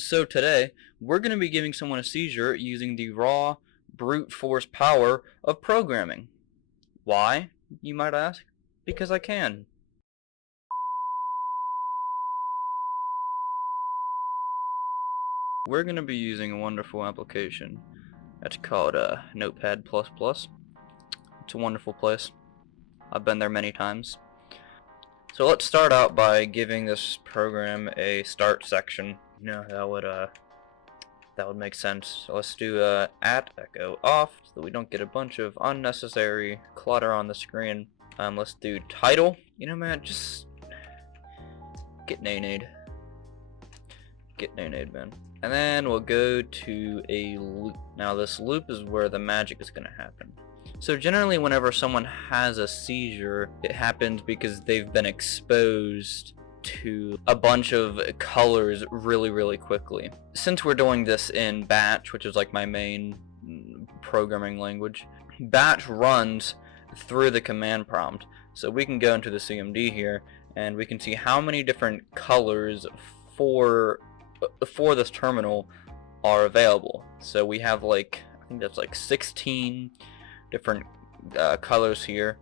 So today, we're going to be giving someone a seizure using the raw, brute force power of programming. Why, you might ask? Because I can. We're going to be using a wonderful application. That's called Notepad++. It's a wonderful place. I've been there many times. So let's start out by giving this program a start section. You know, that would make sense. So let's do @echo off so that we don't get a bunch of unnecessary clutter on the screen. Let's do title. You know, man, just get nay-nayed. Get nay-nayed, man. And then we'll go to a loop. Now this loop is where the magic is going to happen. So generally whenever someone has a seizure, it happens because they've been exposed to a bunch of colors really quickly. Since we're doing this in batch, which is like my main programming language, batch runs through the command prompt. So we can go into the CMD here and we can see how many different colors for this terminal are available. So we have like, I think that's like 16 different colors here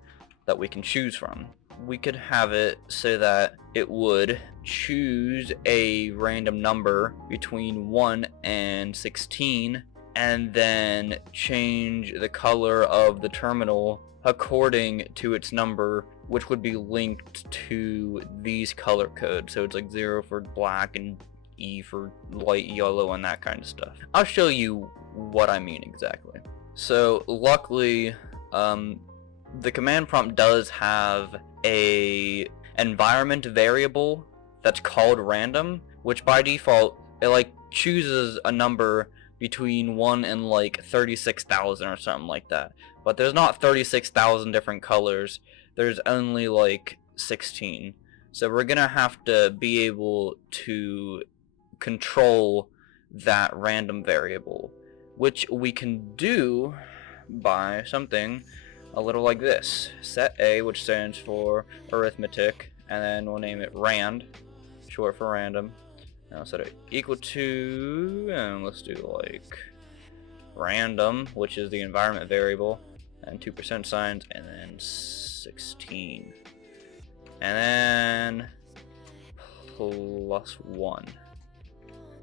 that we can choose from. We could have it so that it would choose a random number between 1 and 16 and then change the color of the terminal according to its number, which would be linked to these color codes. So it's like 0 for black and E for light yellow and that kind of stuff. I'll show you what I mean exactly. So luckily, the command prompt does have a environment variable that's called random, which by default it like chooses a number between 1 and like 36,000 or something like that. But there's not 36,000 different colors. There's only like 16. So we're gonna have to be able to control that random variable, which we can do by something a little like this. Set A, which stands for arithmetic, and then we'll name it rand, short for random. Now set it equal to, and let's do like random, which is the environment variable, and 2% signs, and then 16. And then +1.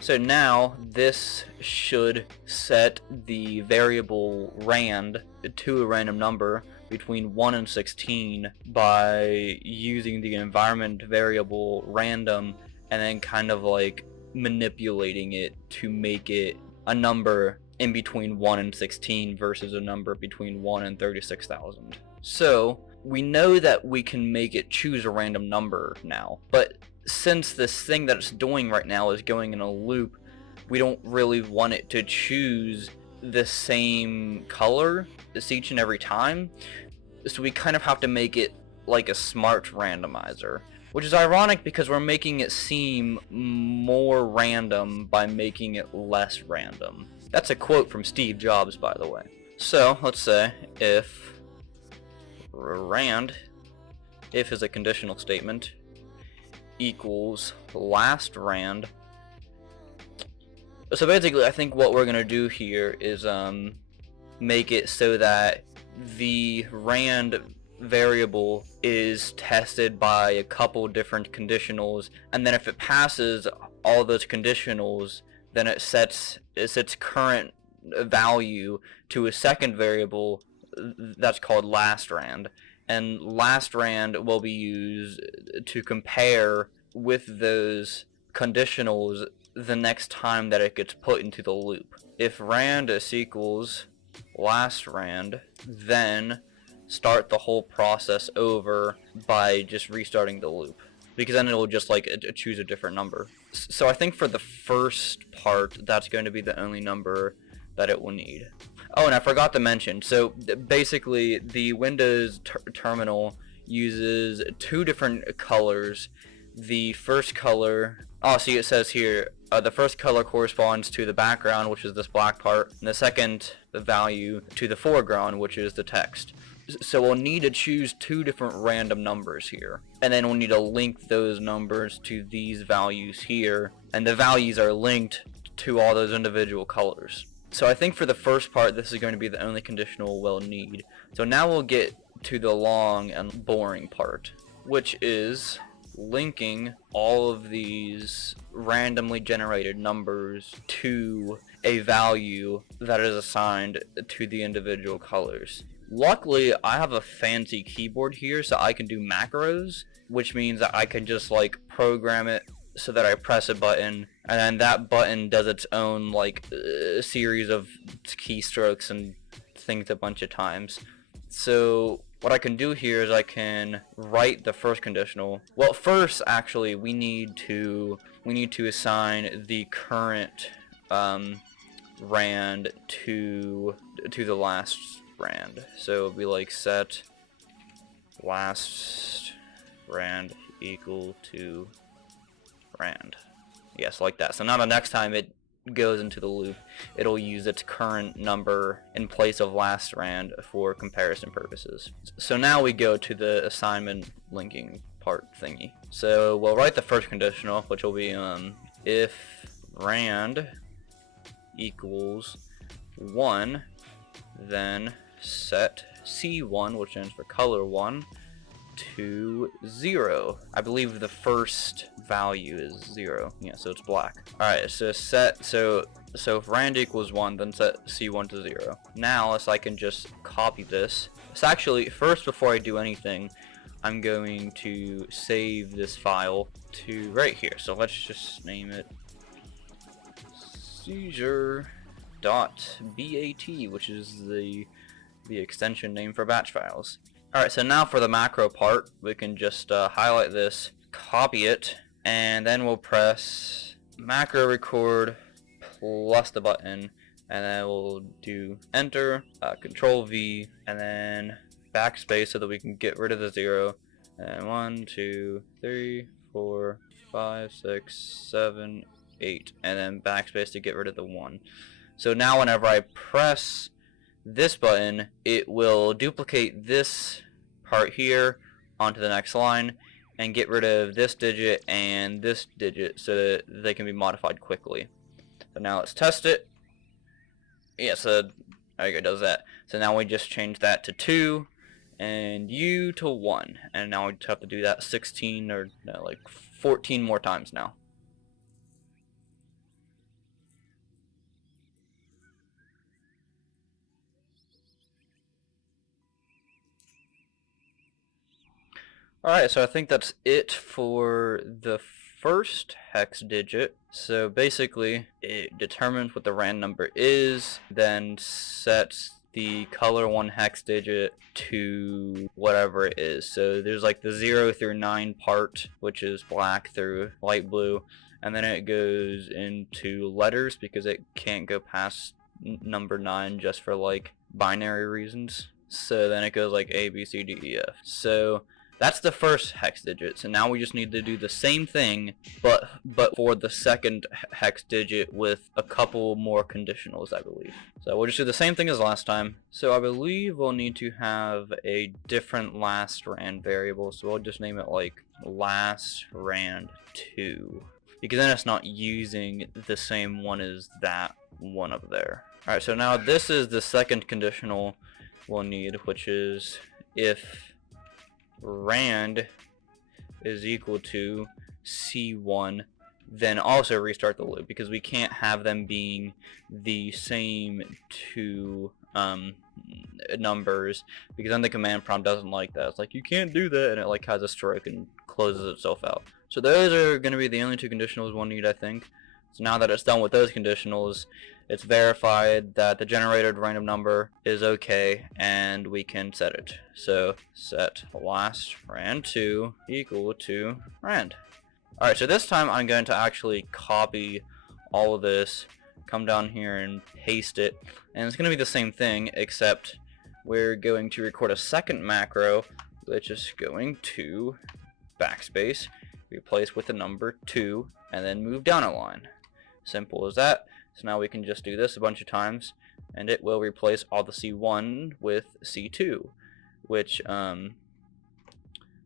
So now this should set the variable rand to a random number between 1 and 16 by using the environment variable random and then kind of like manipulating it to make it a number in between 1 and 16 versus a number between 1 and 36,000. So we know that we can make it choose a random number now, but since this thing that it's doing right now is going in a loop, we don't really want it to choose the same color each and every time. So we kind of have to make it like a smart randomizer, which is ironic because we're making it seem more random by making it less random. That's a quote from Steve Jobs, by the way. So let's say if rand, if is a conditional statement, equals last rand. So basically I think what we're gonna do here is make it so that the rand variable is tested by a couple different conditionals, and then if it passes all those conditionals, then it sets its current value to a second variable that's called last rand. And last rand will be used to compare with those conditionals the next time that it gets put into the loop. If rand is equals last rand, then start the whole process over by just restarting the loop, because then it will just like choose a different number. So I think for the first part, that's going to be the only number that it will need. Oh, and I forgot to mention, so basically the Windows terminal uses two different colors. The first color, oh, see, it says here, the first color corresponds to the background, which is this black part, and the second value to the foreground, which is the text. So we'll need to choose two different random numbers here, and then we'll need to link those numbers to these values here, and the values are linked to all those individual colors. So I think for the first part, this is going to be the only conditional we'll need. So now we'll get to the long and boring part, which is linking all of these randomly generated numbers to a value that is assigned to the individual colors. Luckily, I have a fancy keyboard here, so I can do macros, which means that I can just like program it so that I press a button, and then that button does its own like series of keystrokes and things a bunch of times. So what I can do here is I can write the first conditional. Well, first actually we need to assign the current rand to the last rand. So it'll be like set last rand equal to rand. Yes, like that. So now the next time it goes into the loop, it'll use its current number in place of last rand for comparison purposes. So now we go to the assignment linking part thingy. So we'll write the first conditional, which will be if rand equals 1, then set C1, which stands for color 1, to 0. I believe the first value is 0. Yeah, so it's black. Alright, so if rand equals 1, then set C1 to 0. Now, I can just copy this. So actually, first before I do anything, I'm going to save this file to right here. So let's just name it Seizure.bat, which is the extension name for batch files. Alright, so now for the macro part, we can just highlight this, copy it, and then we'll press macro record plus the button, and then we'll do enter, control V, and then backspace so that we can get rid of the 0. And 1, 2, 3, 4, 5, 6, 7, 8, and then backspace to get rid of the 1. So now whenever I press this button, it will duplicate this part here onto the next line and get rid of this digit and this digit so that they can be modified quickly. So now let's test it. Yeah, so there you go, it does that. So now we just change that to 2 and U to 1, and now we just have to do that 16 or no, like 14 more times now. Alright, so I think that's it for the first hex digit. So basically, it determines what the rand number is, then sets the color 1 hex digit to whatever it is. So there's like the 0 through 9 part, which is black through light blue, and then it goes into letters because it can't go past number 9 just for like binary reasons. So then it goes like A, B, C, D, E, F. So that's the first hex digit. So now we just need to do the same thing, but for the second hex digit with a couple more conditionals, I believe. So we'll just do the same thing as last time. So I believe we'll need to have a different last rand variable. So we'll just name it like last rand 2, because then it's not using the same one as that one up there. Alright, so now this is the second conditional we'll need, which is if rand is equal to C1, then also restart the loop, because we can't have them being the same two numbers, because then the command prompt doesn't like that. It's like, you can't do that, and it like has a stroke and closes itself out. So those are going to be the only two conditionals we'll need, I think. So now that it's done with those conditionals, it's verified that the generated random number is okay, and we can set it. So set last rand 2 equal to rand. Alright, so this time I'm going to actually copy all of this, come down here and paste it, and it's going to be the same thing, except we're going to record a second macro, which is going to backspace, replace with the number 2, and then move down a line. Simple as that. So now we can just do this a bunch of times, and it will replace all the C1 with C2. which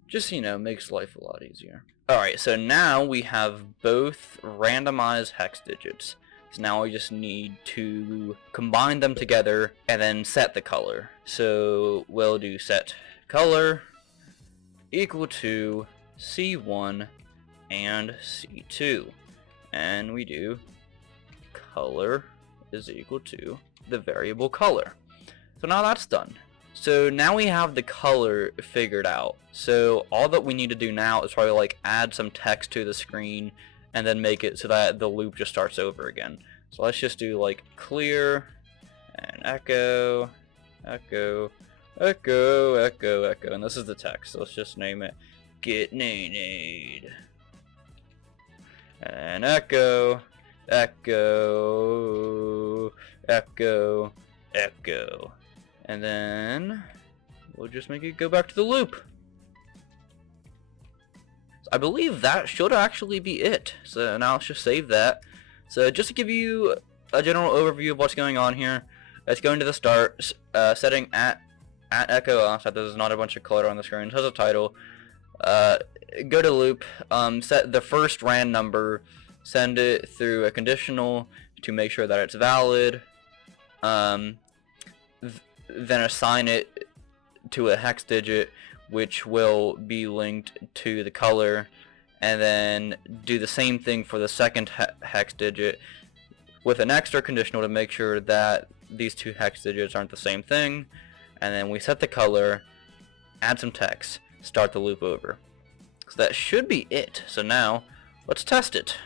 just, you know, makes life a lot easier. Alright, so now we have both randomized hex digits. So now we just need to combine them together and then set the color. So we'll do set color equal to C1 and C2. And we do color is equal to the variable color. So now that's done. So now we have the color figured out. So all that we need to do now is probably like add some text to the screen and then make it so that the loop just starts over again. So let's just do like clear and echo, echo, echo, echo, echo, and this is the text. So let's just name it get nade. And echo, echo, echo, echo. And then we'll just make it go back to the loop. So I believe that should actually be it. So now let's just save that. So just to give you a general overview of what's going on here, let's go into the start, setting at echo offset. There's not a bunch of clutter on the screen. It has a title. Go to loop, set the first rand number, send it through a conditional to make sure that it's valid. Then assign it to a hex digit which will be linked to the color, and then do the same thing for the second hex digit with an extra conditional to make sure that these two hex digits aren't the same thing, and then we set the color, add some text, start the loop over. So that should be it. So now let's test it.